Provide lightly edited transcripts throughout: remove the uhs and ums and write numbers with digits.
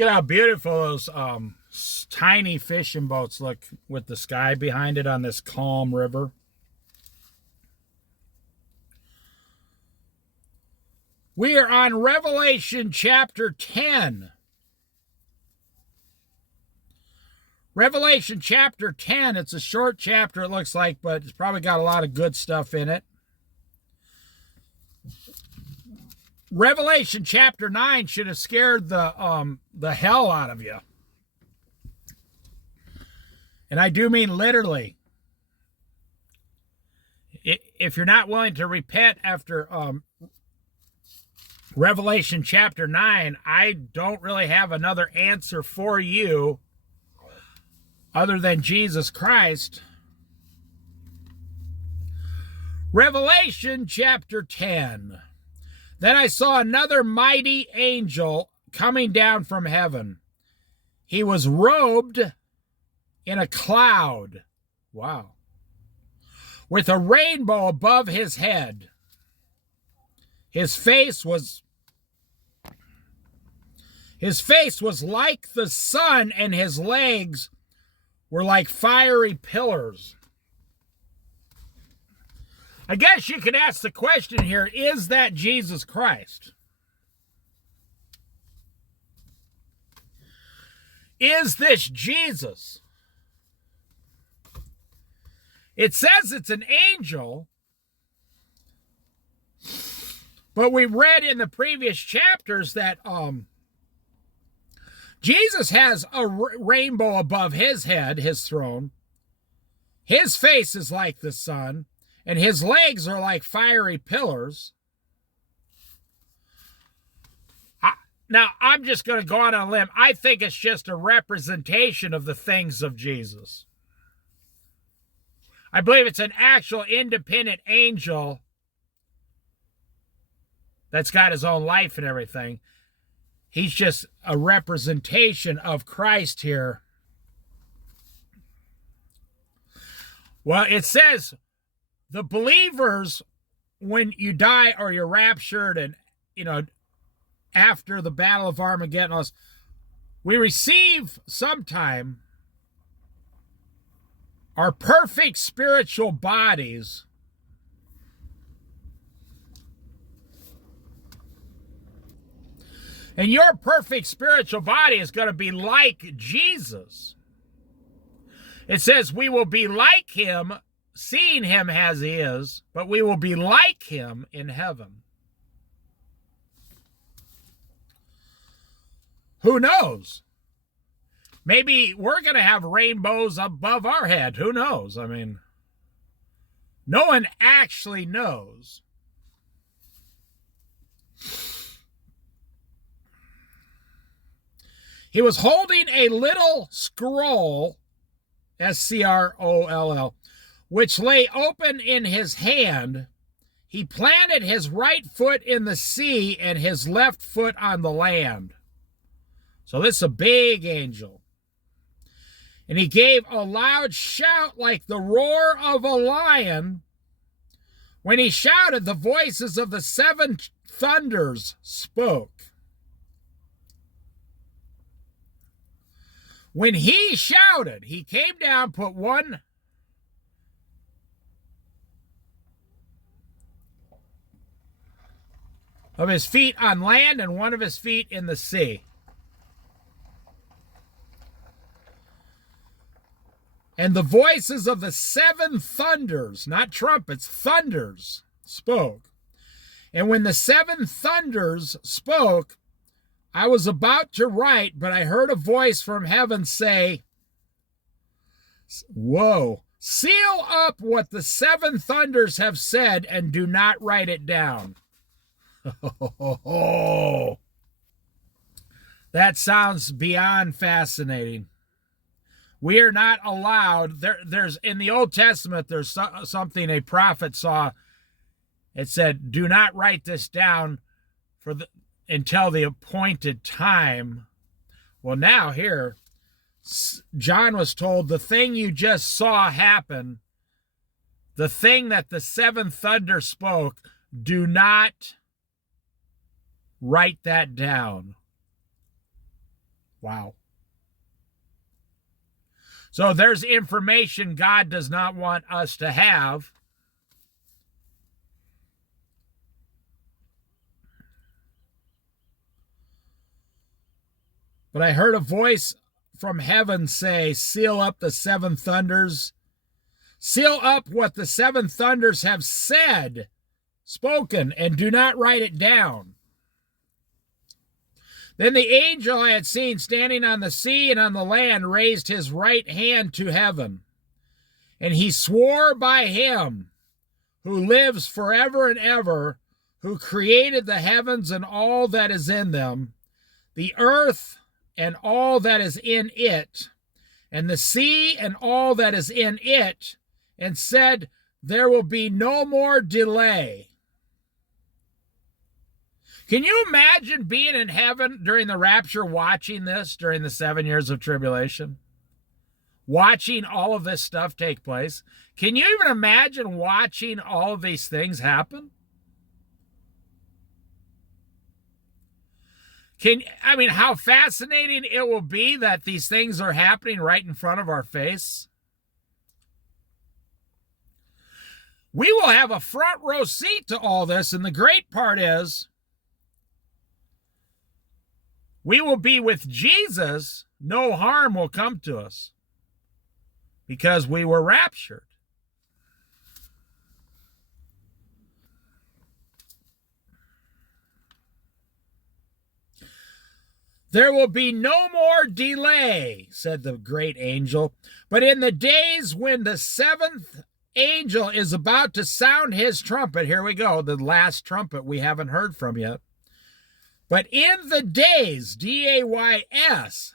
Look at how beautiful those tiny fishing boats look with the sky behind it on this calm river. We are on Revelation chapter 10. Revelation chapter 10, it's a short chapter it looks like, but it's probably got a lot of good stuff in it. Revelation chapter 9 should have scared the hell out of you. And I do mean literally. If you're not willing to repent after Revelation chapter 9, I don't really have another answer for you other than Jesus Christ. Revelation chapter 10. Then I saw another mighty angel coming down from heaven. He was robed in a cloud. Wow. With a rainbow above his head. His face was like the sun, and his legs were like fiery pillars. I guess you could ask the question here, is that Jesus Christ? Is this Jesus? It says it's an angel, but we read in the previous chapters that Jesus has a rainbow above his head, his throne. His face is like the sun, and his legs are like fiery pillars. Now, I'm just going to go out on a limb. I think it's just a representation of the things of Jesus. I believe it's an actual independent angel that's got his own life and everything. He's just a representation of Christ here. Well, it says the believers, when you die or you're raptured and, after the Battle of Armageddon, we receive sometime our perfect spiritual bodies. And your perfect spiritual body is going to be like Jesus. It says we will be like him, seeing him as he is, but we will be like him in heaven. Who knows? Maybe we're going to have rainbows above our head. Who knows? I mean, no one actually knows. He was holding a little scroll, S-C-R-O-L-L, which lay open in his hand. He planted his right foot in the sea and his left foot on the land. So this is a big angel. And he gave a loud shout like the roar of a lion. When he shouted, the voices of the seven thunders spoke. When he shouted, he came down, put one of his feet on land and one of his feet in the sea. And the voices of the seven thunders, not trumpets, thunders, spoke. And when the seven thunders spoke, I was about to write, but I heard a voice from heaven say, "Whoa, seal up what the seven thunders have said and do not write it down." That sounds beyond fascinating. We are not allowed, there's in the Old Testament, there's something a prophet saw. It said, do not write this down until the appointed time. Well, now here, John was told the thing you just saw happen, the thing that the seven thunder spoke, do not write that down. Wow. So there's information God does not want us to have. But I heard a voice from heaven say, seal up the seven thunders. Seal up what the seven thunders have said, spoken, and do not write it down. Then the angel I had seen standing on the sea and on the land raised his right hand to heaven. And he swore by him who lives forever and ever, who created the heavens and all that is in them, the earth and all that is in it, and the sea and all that is in it, and said, there will be no more delay. Can you imagine being in heaven during the rapture, watching this during the 7 years of tribulation? Watching all of this stuff take place? Can you even imagine watching all of these things happen? How fascinating it will be that these things are happening right in front of our face. We will have a front row seat to all this, and the great part is we will be with Jesus. No harm will come to us because we were raptured. There will be no more delay, said the great angel. But in the days when the seventh angel is about to sound his trumpet, here we go, the last trumpet we haven't heard from yet. But in the days, D-A-Y-S,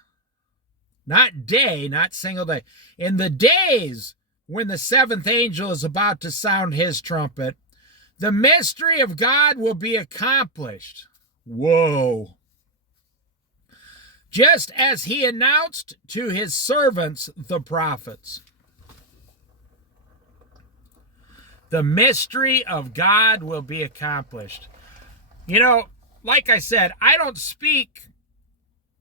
not day, not single day, in the days when the seventh angel is about to sound his trumpet, the mystery of God will be accomplished. Whoa. Just as he announced to his servants, the prophets. The mystery of God will be accomplished. You know, like I said, I don't speak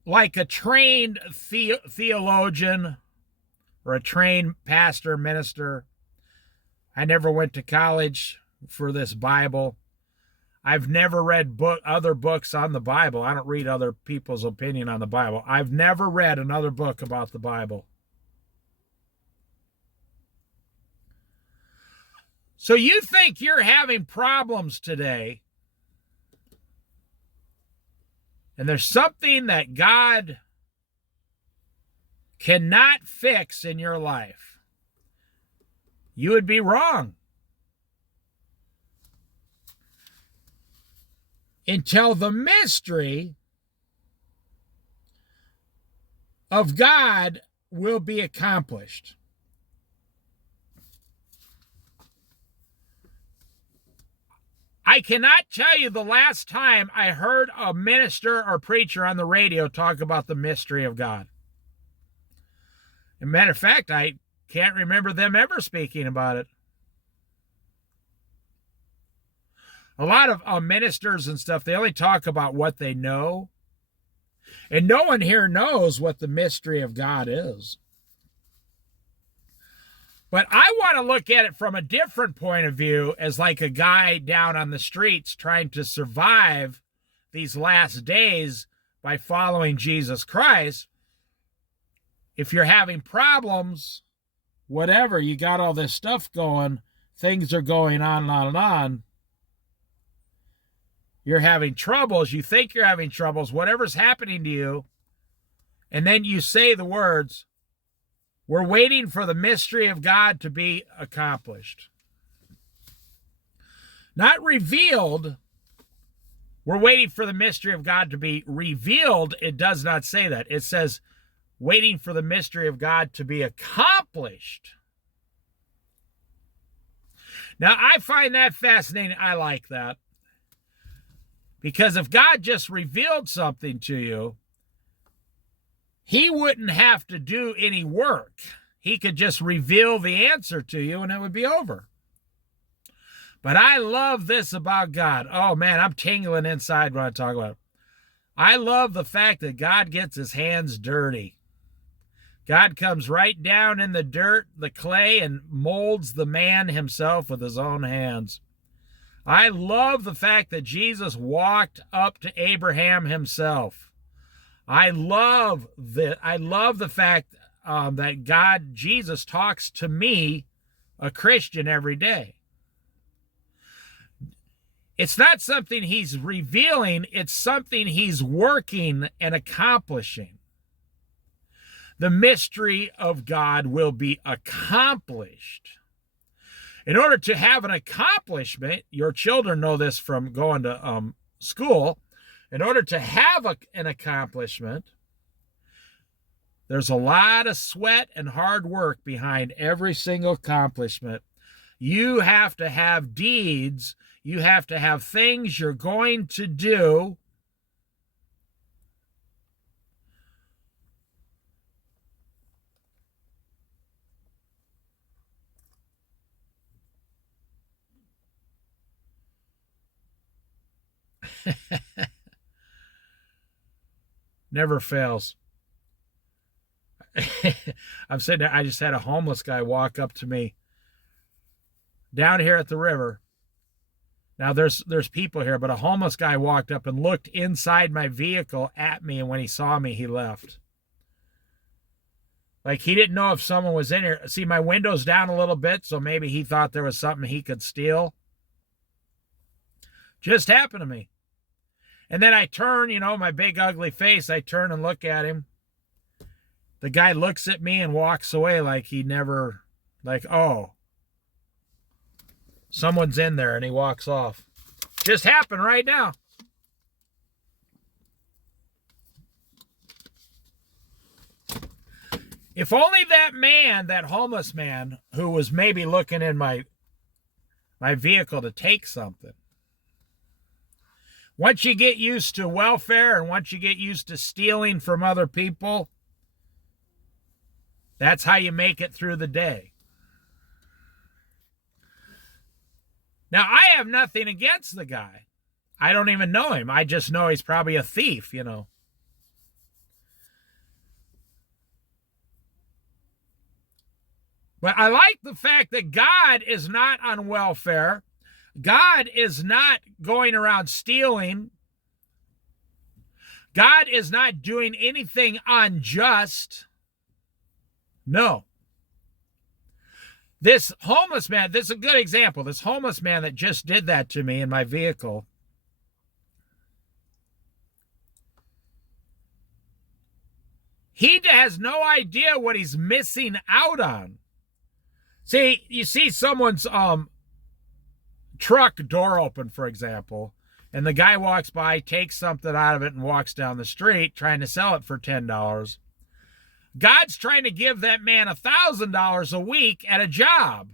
like a trained theologian or a trained pastor, minister. I never went to college for this Bible. I've never read other books on the Bible. I don't read other people's opinion on the Bible. I've never read another book about the Bible. So you think you're having problems today, and there's something that God cannot fix in your life, you would be wrong. Until the mystery of God will be accomplished. I cannot tell you the last time I heard a minister or preacher on the radio talk about the mystery of God. As a matter of fact, I can't remember them ever speaking about it. A lot of ministers and stuff, they only talk about what they know. And no one here knows what the mystery of God is. But I want to look at it from a different point of view, as like a guy down on the streets trying to survive these last days by following Jesus Christ. If you're having problems, whatever, you got all this stuff going, things are going on and on and on. You're having troubles, you think you're having troubles, whatever's happening to you, and then you say the words, we're waiting for the mystery of God to be accomplished. Not revealed. We're waiting for the mystery of God to be revealed. It does not say that. It says, waiting for the mystery of God to be accomplished. Now, I find that fascinating. I like that. Because if God just revealed something to you, he wouldn't have to do any work. He could just reveal the answer to you and it would be over. But I love this about God. Oh man, I'm tingling inside when I talk about it. I love the fact that God gets his hands dirty. God comes right down in the dirt, the clay, and molds the man himself with his own hands. I love the fact that Jesus walked up to Abraham himself. I love the fact that Jesus talks to me, a Christian, every day. It's not something he's revealing, it's something he's working and accomplishing. The mystery of God will be accomplished. In order to have an accomplishment, your children know this from going to school. In order to have an accomplishment, there's a lot of sweat and hard work behind every single accomplishment. You have to have deeds. You have to have things you're going to do. Never fails. I'm sitting there, I just had a homeless guy walk up to me down here at the river. Now there's people here, but a homeless guy walked up and looked inside my vehicle at me, and when he saw me, he left. Like, he didn't know if someone was in here. See, my window's down a little bit, so maybe he thought there was something he could steal. Just happened to me. And then I turn, my big ugly face, I turn and look at him. The guy looks at me and walks away like he never, oh, someone's in there, and he walks off. Just happened right now. If only that homeless man who was maybe looking in my vehicle to take something. Once you get used to welfare and once you get used to stealing from other people, that's how you make it through the day. Now, I have nothing against the guy. I don't even know him. I just know he's probably a thief, But I like the fact that God is not on welfare. God is not going around stealing. God is not doing anything unjust. No. This homeless man, this is a good example. This homeless man that just did that to me in my vehicle. He has no idea what he's missing out on. See, you see someone's truck door open, for example, and the guy walks by, takes something out of it, and walks down the street trying to sell it for $10. God's trying to give that man $1,000 a week at a job.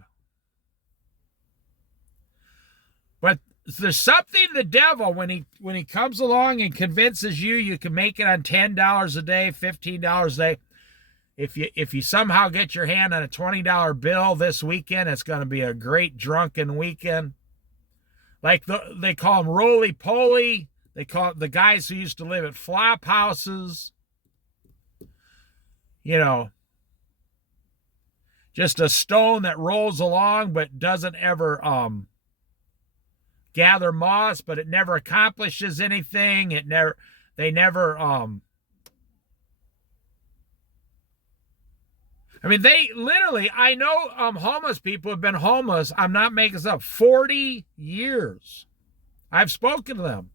But there's something the devil, when he comes along and convinces you can make it on $10 a day, $15 a day, if you somehow get your hand on a $20 bill this weekend, it's going to be a great drunken weekend. Like they call them roly-poly. They call it the guys who used to live at flop houses. Just a stone that rolls along but doesn't ever gather moss, but it never accomplishes anything. They never they literally, I know homeless people have been homeless, I'm not making this up, 40 years. I've spoken to them.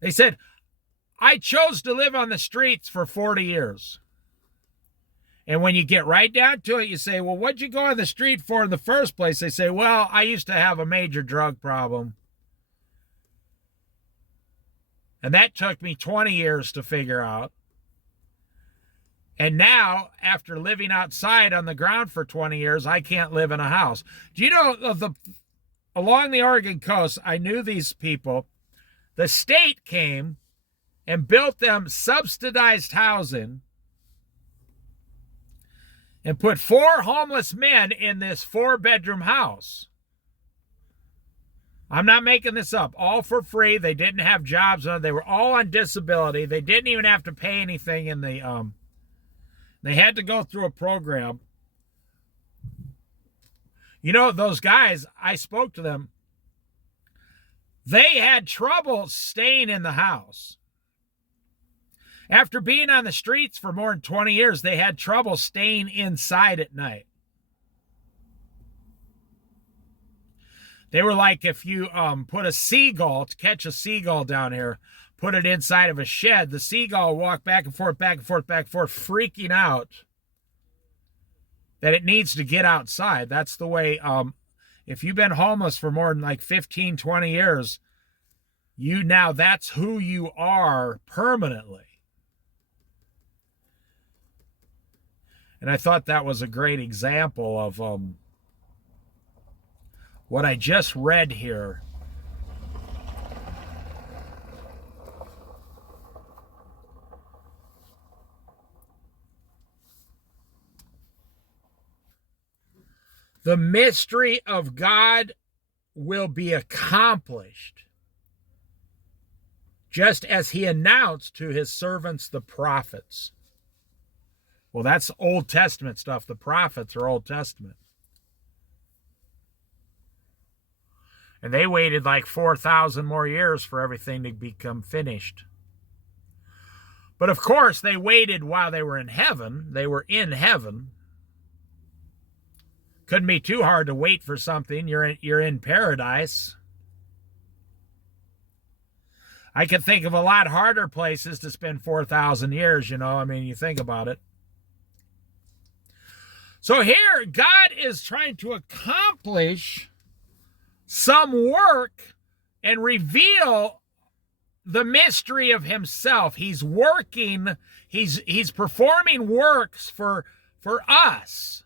They said, I chose to live on the streets for 40 years. And when you get right down to it, you say, well, what'd you go on the street for in the first place? They say, well, I used to have a major drug problem. And that took me 20 years to figure out. And now, after living outside on the ground for 20 years, I can't live in a house. Do you know, along the Oregon coast, I knew these people. The state came and built them subsidized housing and put 4 homeless men in this 4-bedroom house. I'm not making this up. All for free. They didn't have jobs. They were all on disability. They didn't even have to pay anything in the they had to go through a program. You know, those guys, I spoke to them. They had trouble staying in the house. After being on the streets for more than 20 years, they had trouble staying inside at night. They were like, if you put a seagull, to catch a seagull down here, put it inside of a shed, the seagull will walk back and forth, back and forth, back and forth, freaking out that it needs to get outside. That's the way, if you've been homeless for more than like 15, 20 years, that's who you are permanently. And I thought that was a great example of what I just read here. The mystery of God will be accomplished, just as he announced to his servants, the prophets. Well, that's Old Testament stuff. The prophets are Old Testament. And they waited like 4,000 more years for everything to become finished. But of course, they waited while they were in heaven. They were in heaven. Couldn't be too hard to wait for something. You're in paradise. I could think of a lot harder places to spend 4,000 years, you know. I mean, you think about it. So here, God is trying to accomplish some work and reveal the mystery of himself. He's working, he's performing works for us.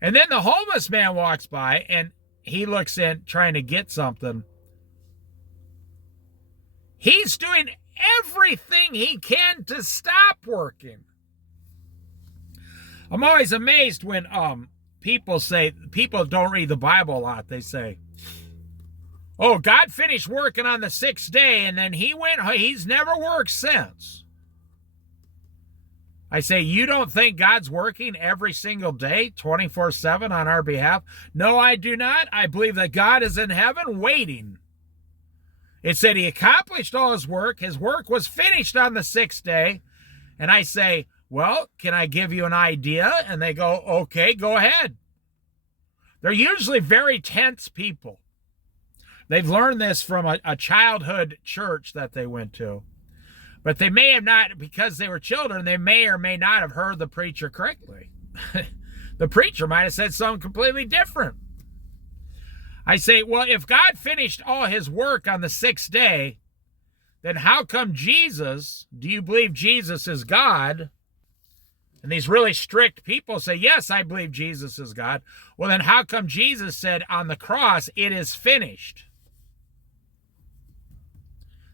And then the homeless man walks by and he looks in trying to get something. He's doing everything he can to stop working. I'm always amazed when people don't read the Bible a lot. They say, oh, God finished working on the 6th day and then he's never worked since. I say, you don't think God's working every single day, 24/7 on our behalf? No, I do not. I believe that God is in heaven waiting. It said he accomplished all his work. His work was finished on the 6th day. And I say, well, can I give you an idea? And they go, okay, go ahead. They're usually very tense people. They've learned this from a childhood church that they went to. But they may have not, because they were children, they may or may not have heard the preacher correctly. The preacher might have said something completely different. I say, well, if God finished all his work on the 6th day, then how come Jesus, do you believe Jesus is God? And these really strict people say, yes, I believe Jesus is God. Well, then how come Jesus said on the cross, it is finished?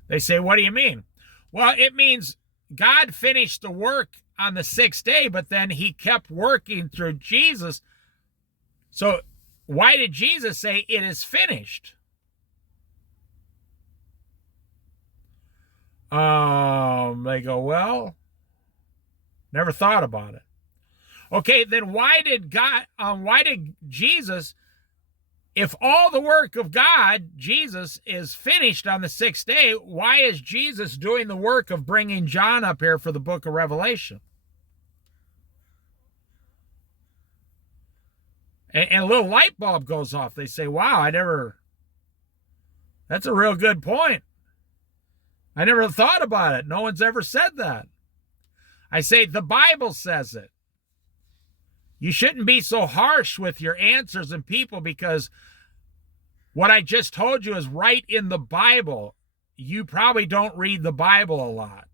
They say, what do you mean? Well, it means God finished the work on the 6th day, but then he kept working through Jesus. So why did Jesus say it is finished? They go, well, never thought about it. Okay, then why did Jesus, if all the work of God, Jesus, is finished on the 6th day, why is Jesus doing the work of bringing John up here for the book of Revelation? And a little light bulb goes off. They say, wow, that's a real good point. I never thought about it. No one's ever said that. I say, the Bible says it. You shouldn't be so harsh with your answers and people because what I just told you is right in the Bible. You probably don't read the Bible a lot.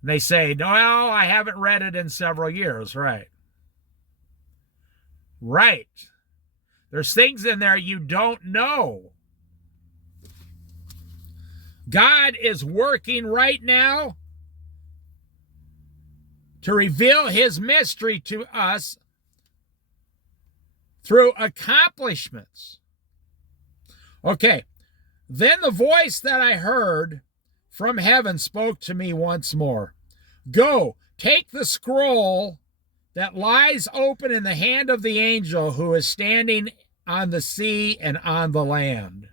And they say, no, I haven't read it in several years. Right. Right. There's things in there you don't know. God is working right now to reveal his mystery to us through accomplishments. Okay, then the voice that I heard from heaven spoke to me once more. Go, take the scroll that lies open in the hand of the angel who is standing on the sea and on the land.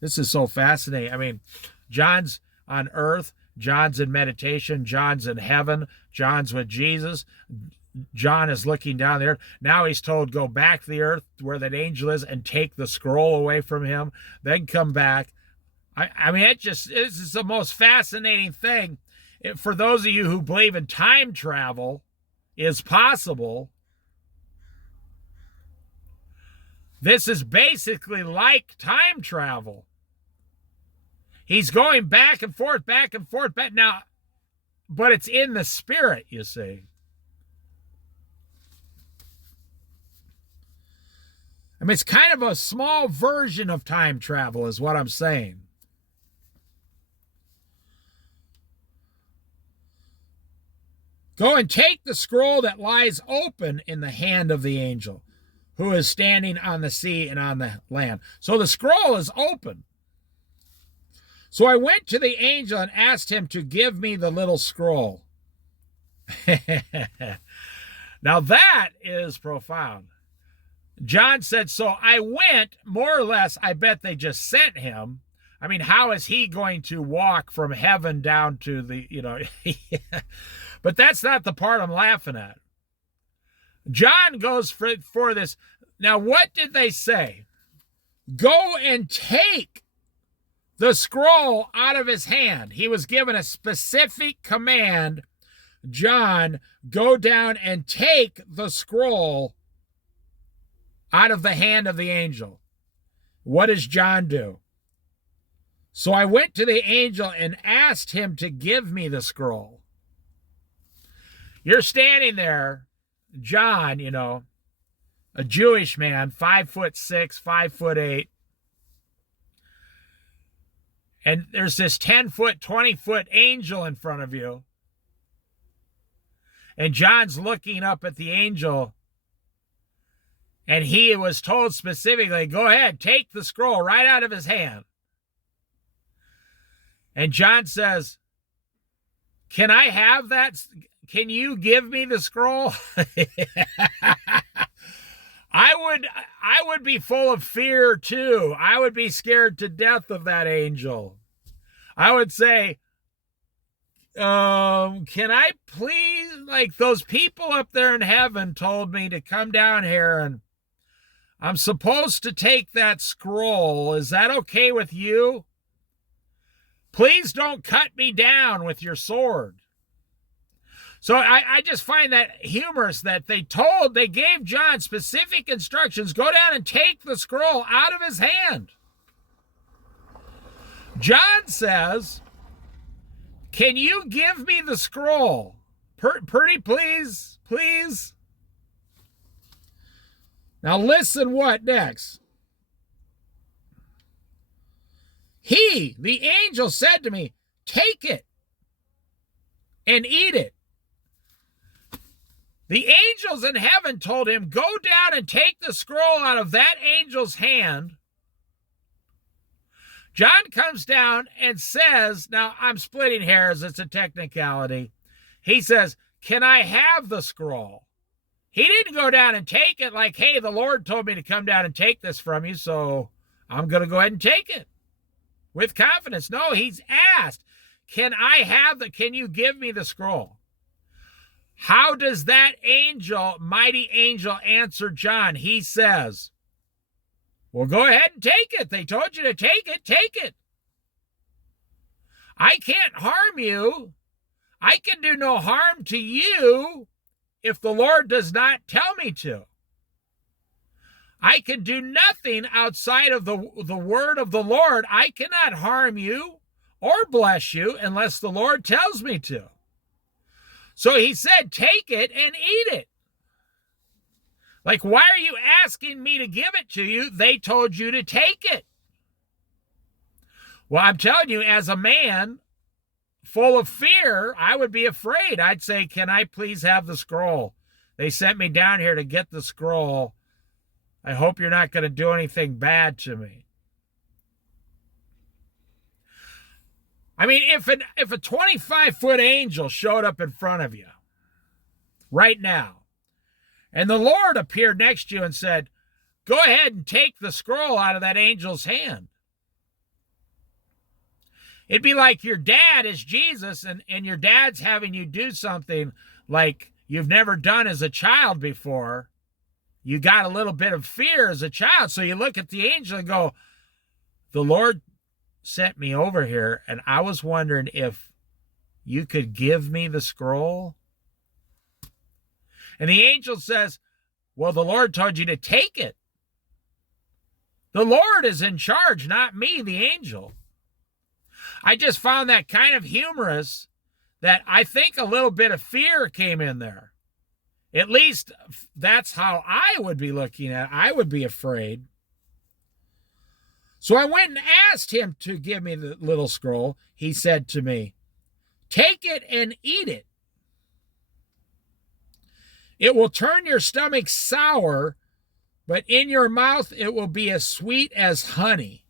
This is so fascinating. I mean, John's on earth, John's in meditation, John's in heaven, John's with Jesus. John is looking down there. Now he's told, go back to the earth where that angel is and take the scroll away from him, then come back. I mean, this is the most fascinating thing. For those of you who believe in time travel is possible, this is basically like time travel. He's going back and forth, back now, but it's in the spirit, you see. I mean, it's kind of a small version of time travel is what I'm saying. Go and take the scroll that lies open in the hand of the angel who is standing on the sea and on the land. So the scroll is open. So I went to the angel and asked him to give me the little scroll. Now that is profound. John said, so I went, more or less, I bet they just sent him. I mean, how is he going to walk from heaven down to the, But that's not the part I'm laughing at. John goes for this. Now, what did they say? Go and take the scroll out of his hand. He was given a specific command. John, go down and take the scroll out of the hand of the angel. What does John do? So I went to the angel and asked him to give me the scroll. You're standing there, John, a Jewish man, 5'6", 5'8". And there's this 10-foot, 20-foot angel in front of you. And John's looking up at the angel. And he was told specifically, go ahead, take the scroll right out of his hand. And John says, can I have that? Can you give me the scroll? I would be full of fear too. I would be scared to death of that angel. I would say, can I please, like those people up there in heaven told me to come down here and I'm supposed to take that scroll. Is that okay with you? Please don't cut me down with your sword. So I just find that humorous that they gave John specific instructions, go down and take the scroll out of his hand. John says, can you give me the scroll? Pretty please, please. Now listen what next. He, the angel, said to me, take it and eat it. The angels in heaven told him, go down and take the scroll out of that angel's hand. John comes down and says, now I'm splitting hairs, it's a technicality. He says, can I have the scroll? He didn't go down and take it like, hey, the Lord told me to come down and take this from you, so I'm going to go ahead and take it with confidence. No, he's asked, can you give me the scroll? How does that angel, mighty angel, answer John? He says, well, go ahead and take it. They told you to take it. Take it. I can't harm you. I can do no harm to you if the Lord does not tell me to. I can do nothing outside of the word of the Lord. I cannot harm you or bless you unless the Lord tells me to. So he said, take it and eat it. Like, why are you asking me to give it to you? They told you to take it. Well, I'm telling you, as a man full of fear, I would be afraid. I'd say, can I please have the scroll? They sent me down here to get the scroll. I hope you're not going to do anything bad to me. I mean, if a 25-foot angel showed up in front of you right now, and the Lord appeared next to you and said, go ahead and take the scroll out of that angel's hand. It'd be like your dad is Jesus, and your dad's having you do something like you've never done as a child before. You got a little bit of fear as a child, so you look at the angel and go, the Lord sent me over here, and I was wondering if you could give me the scroll. And the angel says, well, the Lord told you to take it. The Lord is in charge, not me, the angel. I just found that kind of humorous that I think a little bit of fear came in there. At least that's how I would be looking at it. I would be afraid. So I went and asked him to give me the little scroll. He said to me, take it and eat it. It will turn your stomach sour, but in your mouth it will be as sweet as honey.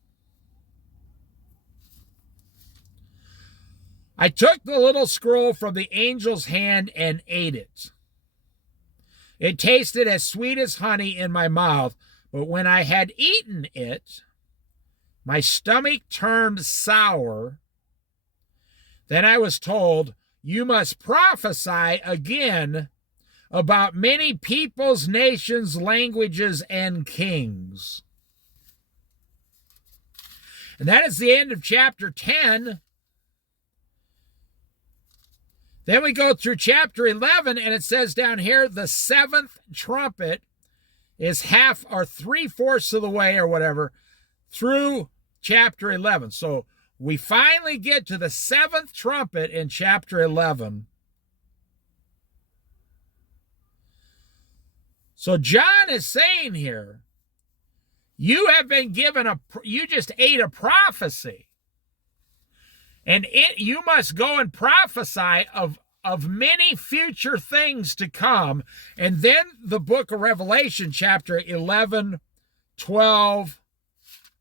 I took the little scroll from the angel's hand and ate it. It tasted as sweet as honey in my mouth, but when I had eaten it, my stomach turned sour. Then I was told, you must prophesy again about many peoples, nations, languages, and kings. And that is the end of chapter 10. Then we go through chapter 11, and it says down here, the seventh trumpet is half or 3/4 of the way or whatever through chapter 11. So we finally get to the seventh trumpet in chapter 11. So John is saying here, you have been given you just ate a prophecy. And you must go and prophesy of many future things to come. And then the book of Revelation, chapter 11, 12.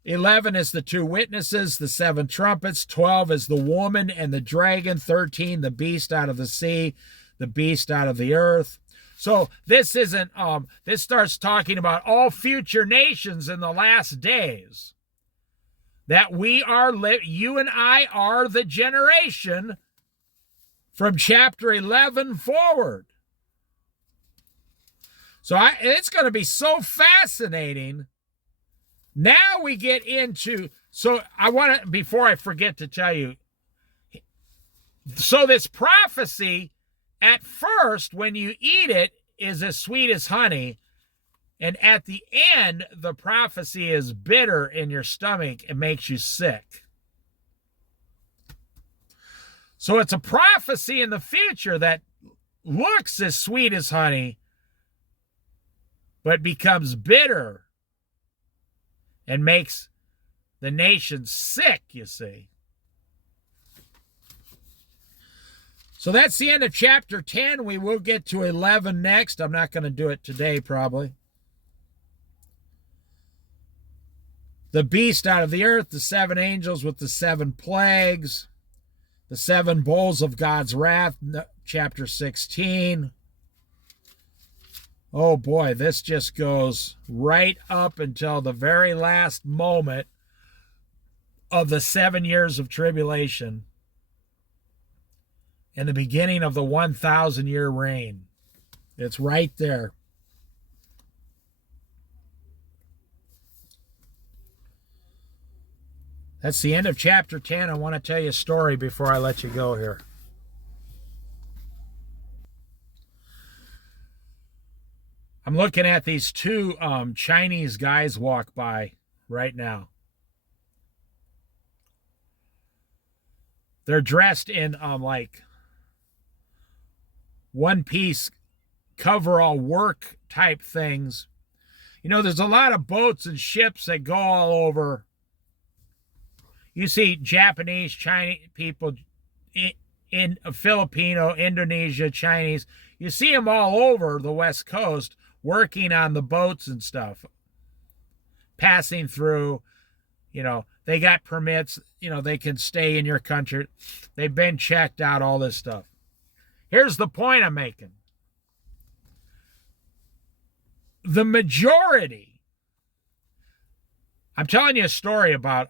11 is the two witnesses, the seven trumpets. 12 is the woman and the dragon. 13, the beast out of the sea, the beast out of the earth. So this isn't, this starts talking about all future nations in the last days. That we are, you and I are the generation from chapter 11 forward. So it's going to be so fascinating. Now we get into, so I want to, before I forget to tell you, so this prophecy, at first, when you eat it, is as sweet as honey. And at the end, the prophecy is bitter in your stomach and makes you sick. So it's a prophecy in the future that looks as sweet as honey, but becomes bitter and makes the nation sick, you see. So that's the end of chapter 10. We will get to 11 next. I'm not going to do it today, probably. The beast out of the earth, the seven angels with the seven plagues, the seven bowls of God's wrath, chapter 16. Oh boy, this just goes right up until the very last moment of the 7 years of tribulation and the beginning of the 1,000-year reign. It's right there. That's the end of chapter 10. I want to tell you a story before I let you go here. I'm looking at these two Chinese guys walk by right now. They're dressed in like one-piece coverall work type things. You know, there's a lot of boats and ships that go all over. You see Japanese, Chinese people in Filipino, Indonesia, Chinese. You see them all over the West Coast working on the boats and stuff, passing through. They got permits. They can stay in your country. They've been checked out, all this stuff. Here's the point I'm making. The majority, I'm telling you a story about,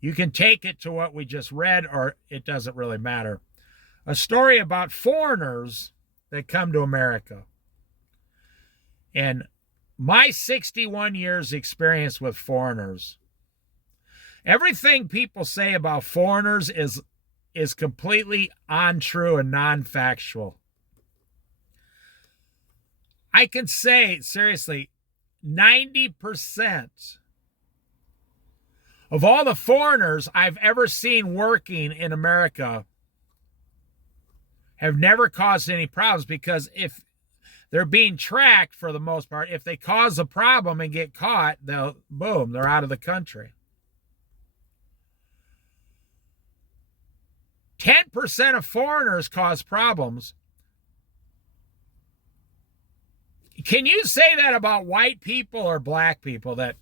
you can take it to what we just read, or it doesn't really matter. A story about foreigners that come to America. And my 61 years experience with foreigners, everything people say about foreigners is completely untrue and non-factual. I can say, seriously, 90% of all the foreigners I've ever seen working in America have never caused any problems, because if they're being tracked for the most part, if they cause a problem and get caught, they're out of the country. 10% of foreigners cause problems. Can you say that about white people or black people, that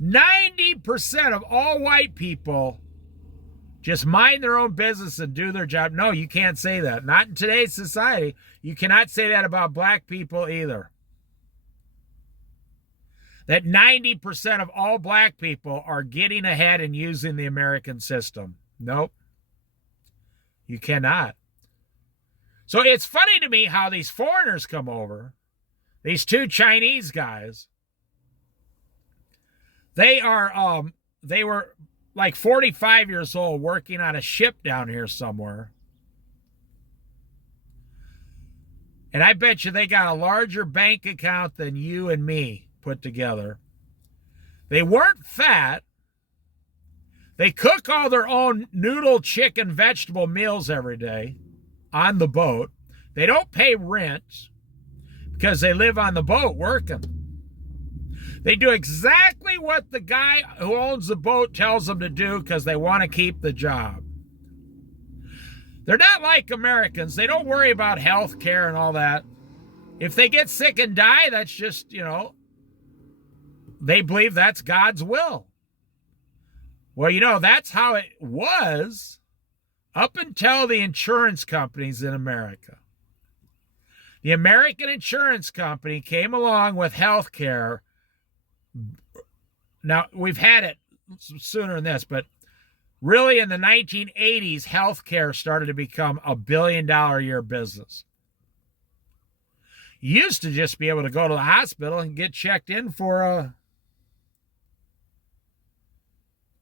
90% of all white people just mind their own business and do their job? No, you can't say that. Not in today's society. You cannot say that about black people either. That 90% of all black people are getting ahead and using the American system. Nope. You cannot. So it's funny to me how these foreigners come over. These two Chinese guys. They were like 45 years old working on a ship down here somewhere. And I bet you they got a larger bank account than you and me put together. They weren't fat. They cook all their own noodle, chicken, vegetable meals every day on the boat. They don't pay rent because they live on the boat working. They do exactly what the guy who owns the boat tells them to do because they want to keep the job. They're not like Americans. They don't worry about health care and all that. If they get sick and die, that's just, they believe that's God's will. Well, that's how it was up until the insurance companies in America. The American insurance company came along with health care. Now, we've had it sooner than this, but really in the 1980s, healthcare started to become a $1 billion a year business. You used to just be able to go to the hospital and get checked in for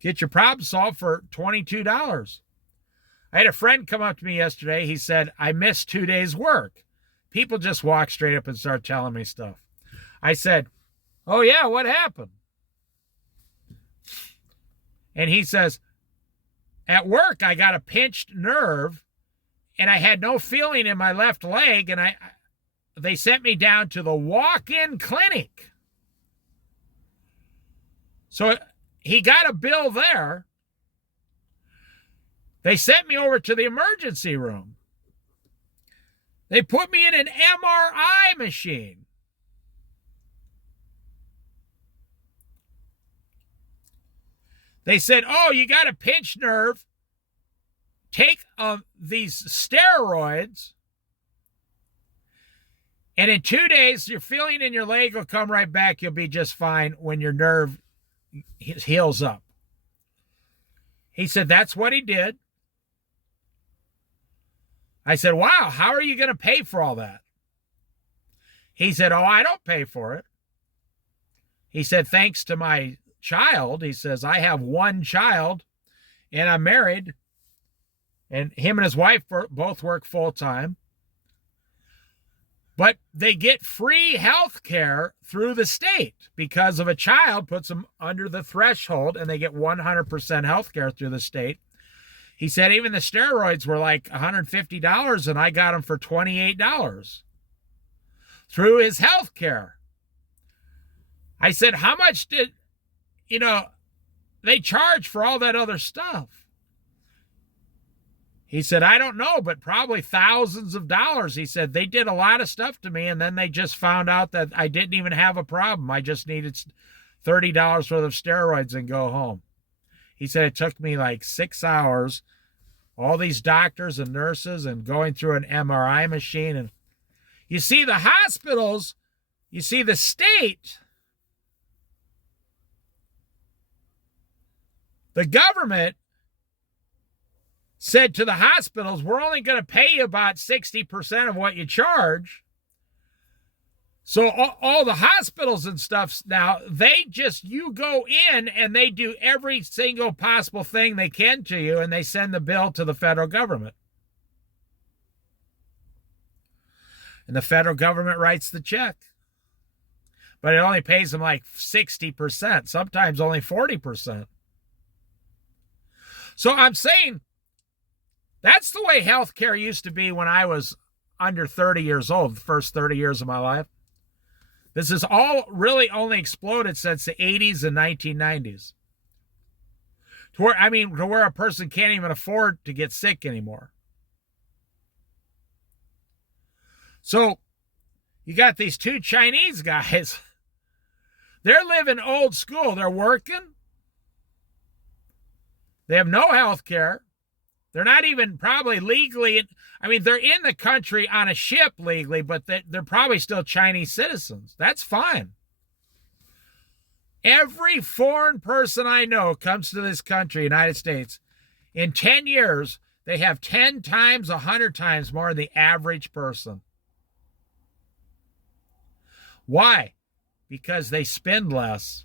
get your problem solved for $22. I had a friend come up to me yesterday. He said, I missed 2 days work. People just walk straight up and start telling me stuff. I said, oh yeah, what happened? And he says, at work, I got a pinched nerve and I had no feeling in my left leg, and they sent me down to the walk-in clinic. So he got a bill there. They sent me over to the emergency room. They put me in an MRI machine. They said, oh, you got a pinched nerve. Take these steroids. And in 2 days, your feeling in your leg will come right back. You'll be just fine when your nerve heals up. He said, that's what he did. I said, wow, how are you going to pay for all that? He said, oh, I don't pay for it. He said, thanks to my child. He says, I have one child and I'm married, and him and his wife both work full time. But they get free health care through the state because of a child puts them under the threshold, and they get 100% health care through the state. He said even the steroids were like $150, and I got them for $28 through his health care. I said, how much did, they charge for all that other stuff? He said, I don't know, but probably thousands of dollars. He said, they did a lot of stuff to me, and then they just found out that I didn't even have a problem. I just needed $30 worth of steroids and go home. He said it took me like 6 hours, all these doctors and nurses and going through an MRI machine. And you see the hospitals, you see the state, the government said to the hospitals, we're only going to pay you about 60% of what you charge. So all the hospitals and stuff now, you go in and they do every single possible thing they can to you, and they send the bill to the federal government. And the federal government writes the check. But it only pays them like 60%, sometimes only 40%. So I'm saying, that's the way healthcare used to be when I was under 30 years old, the first 30 years of my life. This has all really only exploded since the 80s and 1990s. To where a person can't even afford to get sick anymore. So, you got these two Chinese guys. They're living old school. They're working. They have no health care. They're not even probably legally, they're in the country on a ship legally, but they're probably still Chinese citizens. That's fine. Every foreign person I know comes to this country, United States, in 10 years, they have 10 times, 100 times more than the average person. Why? Because they spend less.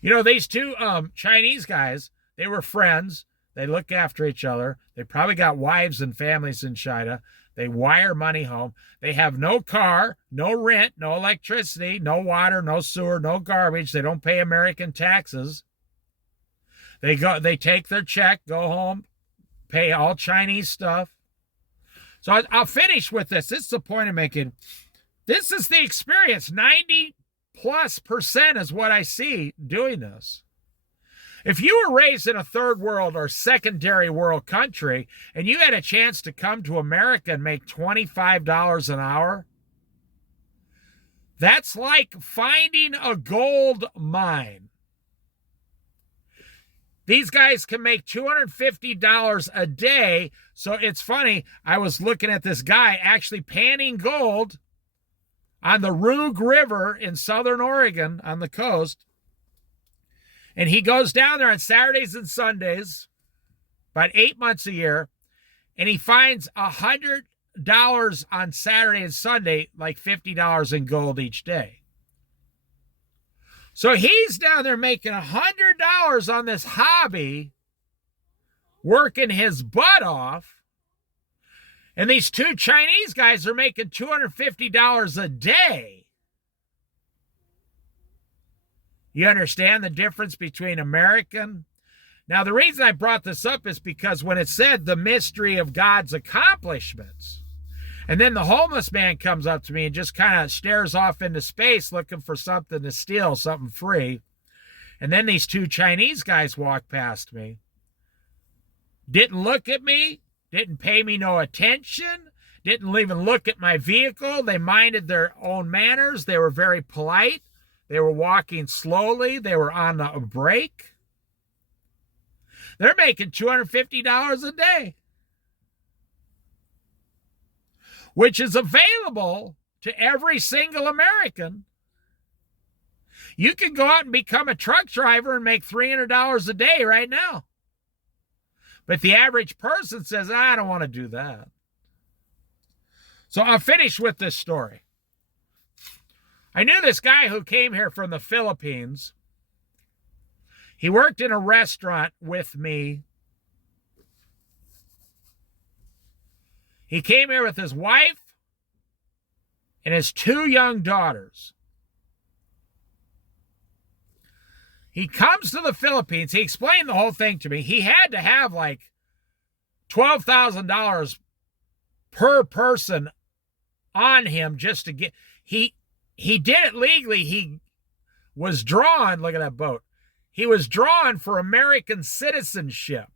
These two Chinese guys, they were friends. They look after each other. They probably got wives and families in China. They wire money home. They have no car, no rent, no electricity, no water, no sewer, no garbage. They don't pay American taxes. They take their check, go home, pay all Chinese stuff. So I'll finish with this. This is the point I'm making. This is the experience. 90+% is what I see doing this. If you were raised in a third world or secondary world country and you had a chance to come to America and make $25 an hour, that's like finding a gold mine. These guys can make $250 a day. So it's funny, I was looking at this guy actually panning gold on the Rogue River in southern Oregon on the coast. And he goes down there on Saturdays and Sundays, about 8 months a year, and he finds $100 on Saturday and Sunday, like $50 in gold each day. So he's down there making $100 on this hobby, working his butt off. And these two Chinese guys are making $250 a day. You understand the difference between American? Now, the reason I brought this up is because when it said the mystery of God's accomplishments, and then the homeless man comes up to me and just kind of stares off into space looking for something to steal, something free. And then these two Chinese guys walk past me. Didn't look at me, didn't pay me no attention, didn't even look at my vehicle. They minded their own manners. They were very polite. They were walking slowly. They were on a break. They're making $250 a day, which is available to every single American. You can go out and become a truck driver and make $300 a day right now. But the average person says, I don't want to do that. So I'll finish with this story. I knew this guy who came here from the Philippines. He worked in a restaurant with me. He came here with his wife and his two young daughters. He comes to the Philippines. He explained the whole thing to me. He had to have like $12,000 per person on him just to get... He did it legally. He was drawn, look at that boat. He was drawn for American citizenship.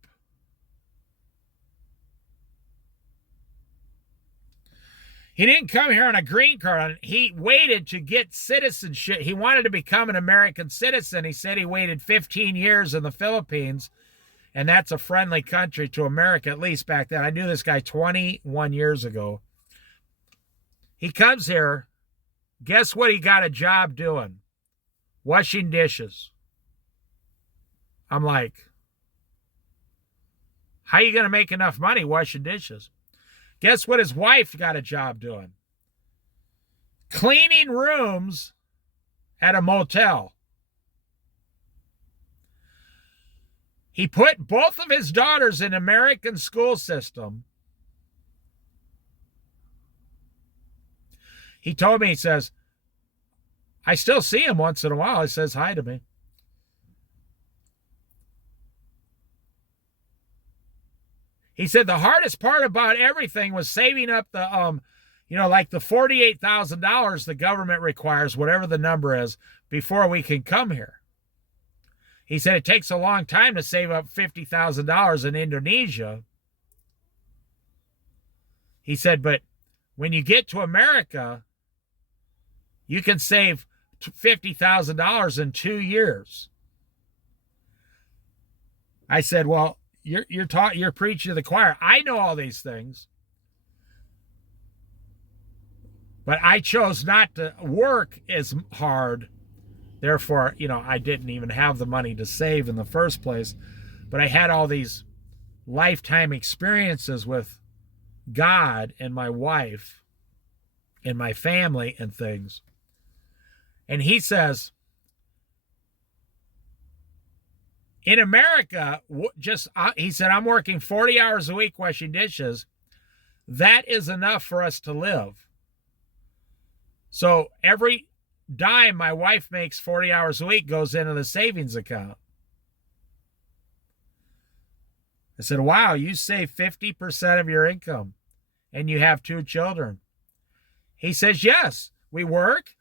He didn't come here on a green card. He waited to get citizenship. He wanted to become an American citizen. He said he waited 15 years in the Philippines, and that's a friendly country to America, at least back then. I knew this guy 21 years ago. He comes here. Guess what he got a job doing? Washing dishes. I'm like, how are you going to make enough money washing dishes? Guess what his wife got a job doing? Cleaning rooms at a motel. He put both of his daughters in American school system. He told me, he says, I still see him once in a while. He says hi to me. He said the hardest part about everything was saving up the, like the $48,000 the government requires, whatever the number is, before we can come here. He said it takes a long time to save up $50,000 in Indonesia. He said, but when you get to America, you can save $50,000 in 2 years. I said, well, you're preaching to the choir. I know all these things, but I chose not to work as hard. Therefore, I didn't even have the money to save in the first place. But I had all these lifetime experiences with God and my wife and my family and things. And he says, in America, he said, I'm working 40 hours a week washing dishes. That is enough for us to live. So every dime my wife makes 40 hours a week goes into the savings account. I said, wow, you save 50% of your income and you have 2 children. He says, yes, we work.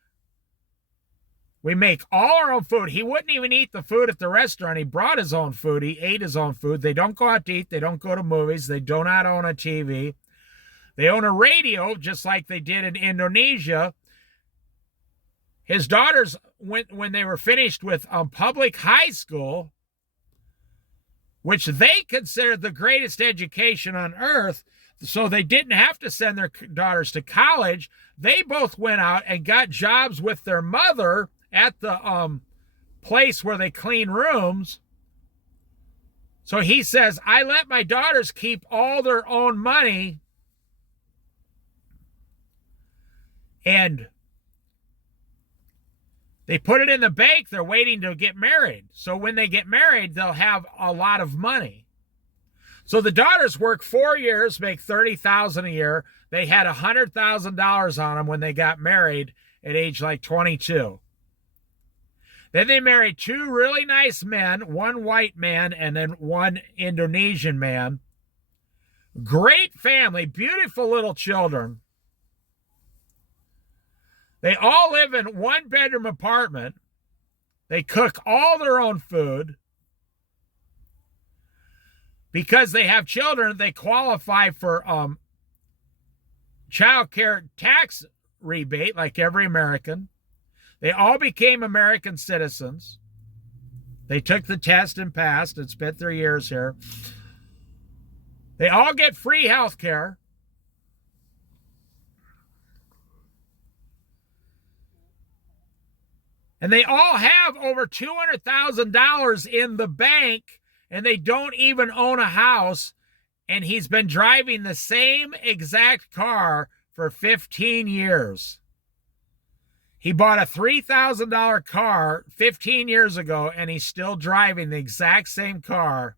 We make all our own food. He wouldn't even eat the food at the restaurant. He brought his own food. He ate his own food. They don't go out to eat. They don't go to movies. They do not own a TV. They own a radio, just like they did in Indonesia. His daughters, when they were finished with public high school, which they considered the greatest education on earth, so they didn't have to send their daughters to college, they both went out and got jobs with their mother at the place where they clean rooms. So he says, I let my daughters keep all their own money, and they put it in the bank. They're waiting to get married. So when they get married, they'll have a lot of money. So the daughters work 4 years, make $30,000 a year. They had $100,000 on them when they got married at age like 22. Then they married 2 really nice men, one white man and then one Indonesian man. Great family, beautiful little children. They all live in 1-bedroom apartment. They cook all their own food. Because they have children, they qualify for child care tax rebate like every American. They all became American citizens. They took the test and passed and spent their years here. They all get free health care. And they all have over $200,000 in the bank, and they don't even own a house. And he's been driving the same exact car for 15 years. He bought a $3,000 car 15 years ago, and he's still driving the exact same car.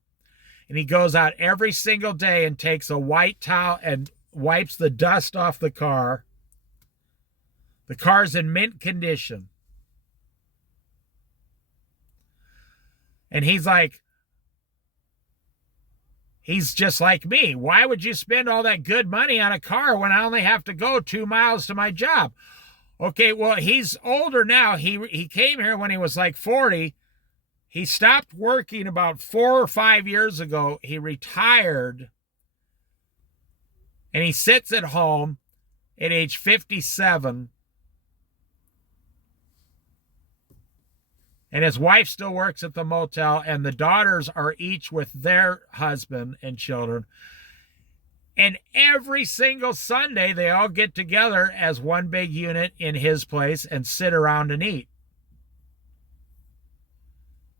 And he goes out every single day and takes a white towel and wipes the dust off the car. The car's in mint condition. And he's just like me. Why would you spend all that good money on a car when I only have to go 2 miles to my job? Okay, well, he's older now. He came here when he was like 40. He stopped working about 4 or 5 years ago. He retired. And he sits at home. at age 57. And his wife still works at the motel, and the daughters are each with their husband and children. And every single Sunday, they all get together as one big unit in his place and sit around and eat.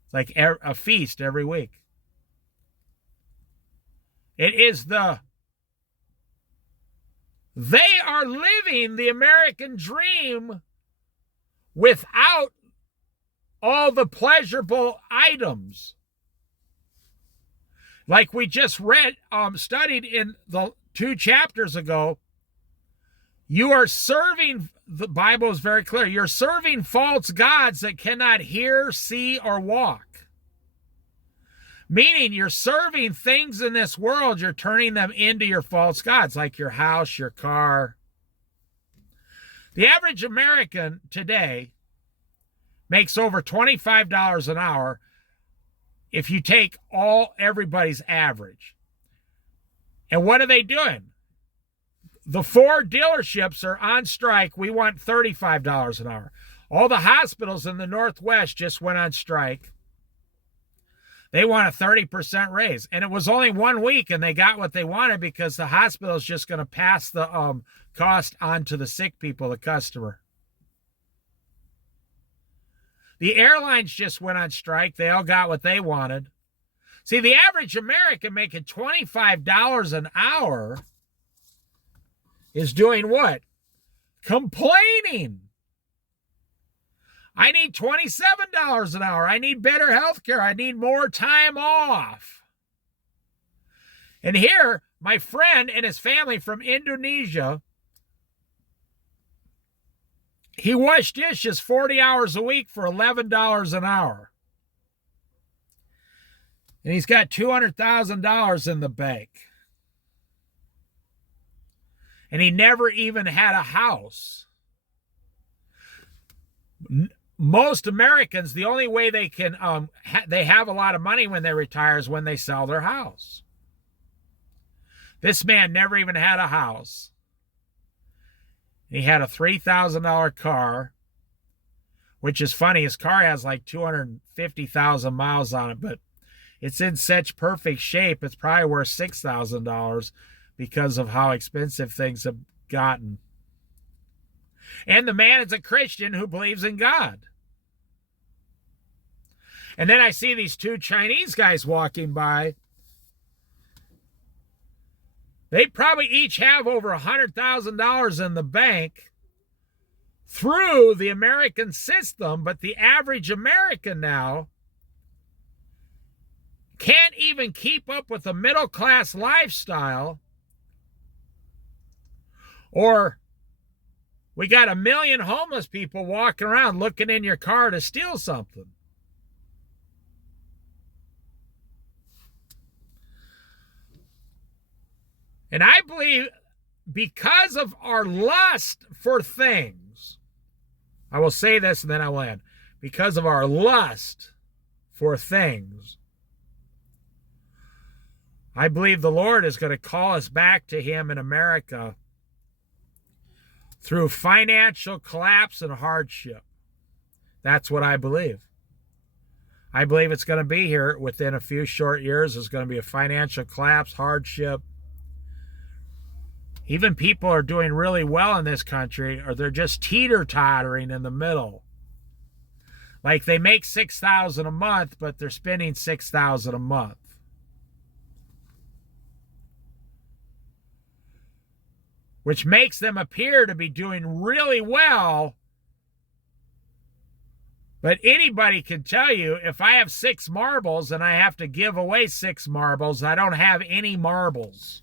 It's like a feast every week. It is they are living the American dream without all the pleasurable items. Like we just studied in the 2 chapters ago, you are serving, the Bible is very clear, you're serving false gods that cannot hear, see, or walk. Meaning you're serving things in this world, you're turning them into your false gods, like your house, your car. The average American today makes over $25 an hour if you take everybody's average. And what are they doing? The Ford dealerships are on strike. We want $35 an hour. All the hospitals in the Northwest just went on strike. They want a 30% raise. And it was only 1 week, and they got what they wanted because the hospital is just going to pass the cost on to the sick people, the customer. The airlines just went on strike. They all got what they wanted. See, the average American making $25 an hour is doing what? Complaining. I need $27 an hour. I need better health care. I need more time off. And here, my friend and his family from Indonesia, he washed dishes 40 hours a week for $11 an hour. And he's got $200,000 in the bank. And he never even had a house. Most Americans, the only way they can, they have a lot of money when they retire is when they sell their house. This man never even had a house. He had a $3,000 car, which is funny. His car has like 250,000 miles on it, but it's in such perfect shape, it's probably worth $6,000 because of how expensive things have gotten. And the man is a Christian who believes in God. And then I see these 2 Chinese guys walking by. They probably each have over $100,000 in the bank through the American system, but the average American now can't even keep up with a middle-class lifestyle, or we got 1 million homeless people walking around looking in your car to steal something. And I believe because of our lust for things, I will say this and then I will end. Because of our lust for things, I believe the Lord is going to call us back to Him in America through financial collapse and hardship. That's what I believe. I believe it's going to be here within a few short years. There's going to be a financial collapse, hardship. Even people are doing really well in this country, or they're just teeter-tottering in the middle. Like they make $6,000 a month, but they're spending $6,000 a month. Which makes them appear to be doing really well. But anybody can tell you, if I have 6 marbles and I have to give away 6 marbles, I don't have any marbles.